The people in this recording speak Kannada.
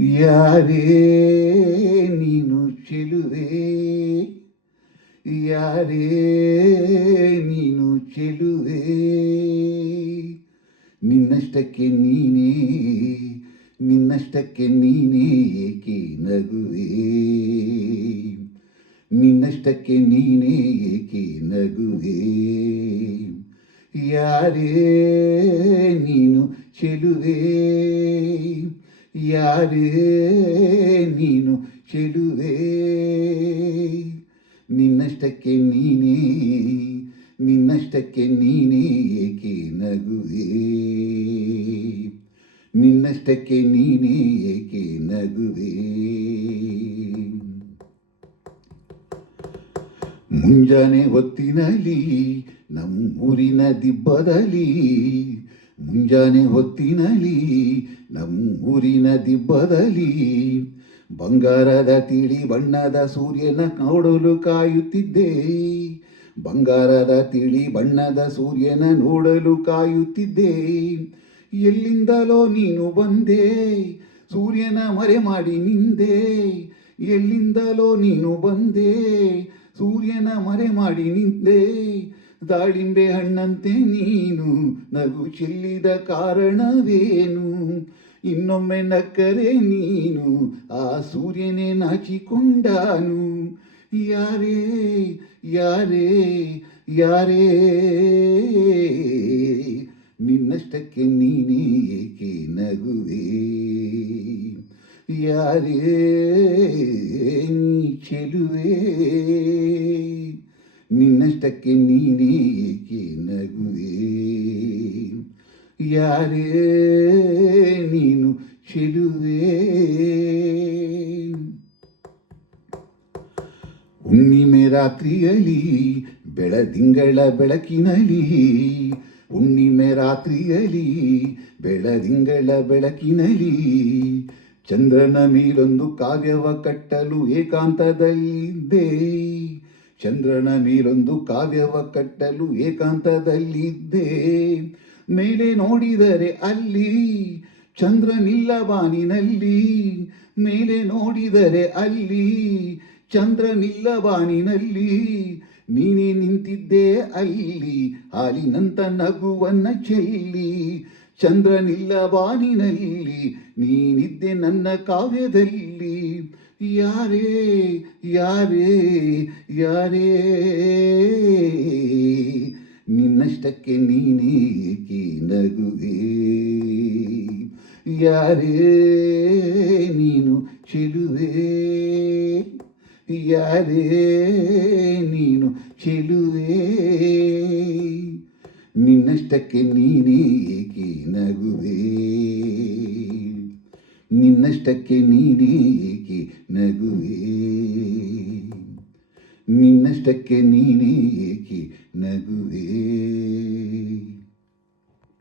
ಯಾರೇ ನೀನು ಚೆಲುವೆ, ಯಾರೇ ನೀನು ಚೆಲುವೆ, ನಿನ್ನಷ್ಟಕ್ಕೆ ನೀನೇ, ನಿನ್ನಷ್ಟಕ್ಕೆ ನೀನೇ ಏಕೆ ನಗುವೆ, ನಿನ್ನಷ್ಟಕ್ಕೆ ನೀನೇ ಏಕೆ ನಗುವೆ. ಯಾರೇ ನೀನು ಚೆಲುವೆ, ಯಾರೇ ನೀನು ಚೆಲುವೆ, ನಿನ್ನಷ್ಟಕ್ಕೆ ನೀನೇ, ನಿನ್ನಷ್ಟಕ್ಕೆ ನೀನೇ ಏಕೆ ನಗುವೆ, ನಿನ್ನಷ್ಟಕ್ಕೆ ನೀನೇ ಏಕೆ ನಗುವೆ. ಮುಂಜಾನೆ ಹೊತ್ತಿನಲ್ಲಿ ನಮ್ಮೂರಿನ ದಿಬ್ಬದಲ್ಲಿ, ಮುಂಜಾನೆ ಹೊತ್ತಿನಲ್ಲಿ ನಮ್ಮೂರಿನ ದಿಬ್ಬದಲ್ಲಿ ಬಂಗಾರದ ತಿಳಿ ಬಣ್ಣದ ಸೂರ್ಯನ ನೋಡಲು ಕಾಯುತ್ತಿದ್ದೆ, ಬಂಗಾರದ ತಿಳಿ ಬಣ್ಣದ ಸೂರ್ಯನ ನೋಡಲು ಕಾಯುತ್ತಿದ್ದೆ. ಎಲ್ಲಿಂದಲೋ ನೀನು ಬಂದೆ, ಸೂರ್ಯನ ಮರೆ ಮಾಡಿ ನಿಂದೆ, ಎಲ್ಲಿಂದಲೋ ನೀನು ಬಂದೆ, ಸೂರ್ಯನ ಮರೆ ಮಾಡಿ ನಿಂದೆ. ದಾಳಿಂಬೆ ಹಣ್ಣಂತೆ ನೀನು ನಗು ಚೆಲ್ಲಿದ ಕಾರಣವೇನು, ಇನ್ನೊಮ್ಮೆ ನಕ್ಕರೆ ನೀನು ಆ ಸೂರ್ಯನೇ ನಾಚಿಕೊಂಡಾನು. ಯಾರೇ ಯಾರೇ ಯಾರೇ ನಿನ್ನಷ್ಟಕ್ಕೆ ನೀನೇ ಏಕೆ ನಗುವೆ, ಯಾರೇ ನೀ ಚೆಲುವೆ, ನಿನ್ನಷ್ಟಕ್ಕೆ ನೀನೇ ಏಕೆ ನಗುವೆ, ಯಾರೇ ನೀನು ಚೆಲುವೆ. ಹುಣ್ಣಿಮೆ ರಾತ್ರಿಯಲ್ಲಿ ಬೆಳದಿಂಗಳ ಬೆಳಕಿನಲ್ಲಿ, ಹುಣ್ಣಿಮೆ ರಾತ್ರಿಯಲ್ಲಿ ಬೆಳದಿಂಗಳ ಬೆಳಕಿನಲ್ಲಿ ಚಂದ್ರನ ಮೇಲೊಂದು ಕಾವ್ಯವ ಕಟ್ಟಲು ಏಕಾಂತದಲ್ಲಿದ್ದೆ, ಚಂದ್ರನ ಮೇಲೊಂದು ಕಾವ್ಯವ ಕಟ್ಟಲು ಏಕಾಂತದಲ್ಲಿದ್ದೆ. ಮೇಲೆ ನೋಡಿದರೆ ಅಲ್ಲಿ ಚಂದ್ರನಿಲ್ಲ ಬಾನಿನಲ್ಲಿ, ಮೇಲೆ ನೋಡಿದರೆ ಅಲ್ಲಿ ಚಂದ್ರನಿಲ್ಲ ಬಾನಿನಲ್ಲಿ, ನೀನೇ ನಿಂತಿದ್ದೆ ಅಲ್ಲಿ ಹಾಲಿನಂತ ನಗುವನ್ನ ಚೆಲ್ಲಿ. ಚಂದ್ರನಿಲ್ಲ ಬಾನಿನಲ್ಲಿ ನೀನಿದ್ದೆ ನನ್ನ ಕಾವ್ಯದಲ್ಲಿ. ಯಾರೇ ಯಾರೇ ಯಾರೇ ನಿನ್ನಷ್ಟಕ್ಕೆ ನೀನೇ ಏಕೆ ನಗುವೆ, ಯಾರೇ ನೀನು ಚೆಲುವೆ, ಯಾರೇ ನೀನು ಚೆಲುವೆ, ನಿನ್ನಷ್ಟಕ್ಕೆ ನೀನೇ ಏಕೆ ನಗುವೆ, ನಿನ್ನಷ್ಟಕ್ಕೆ ನೀನೇ ಏಕೆ ನಗುವೆ, ನಿನ್ನಷ್ಟಕ್ಕೆ ನೀನೇ ಏಕೆ ನಗುವೆ.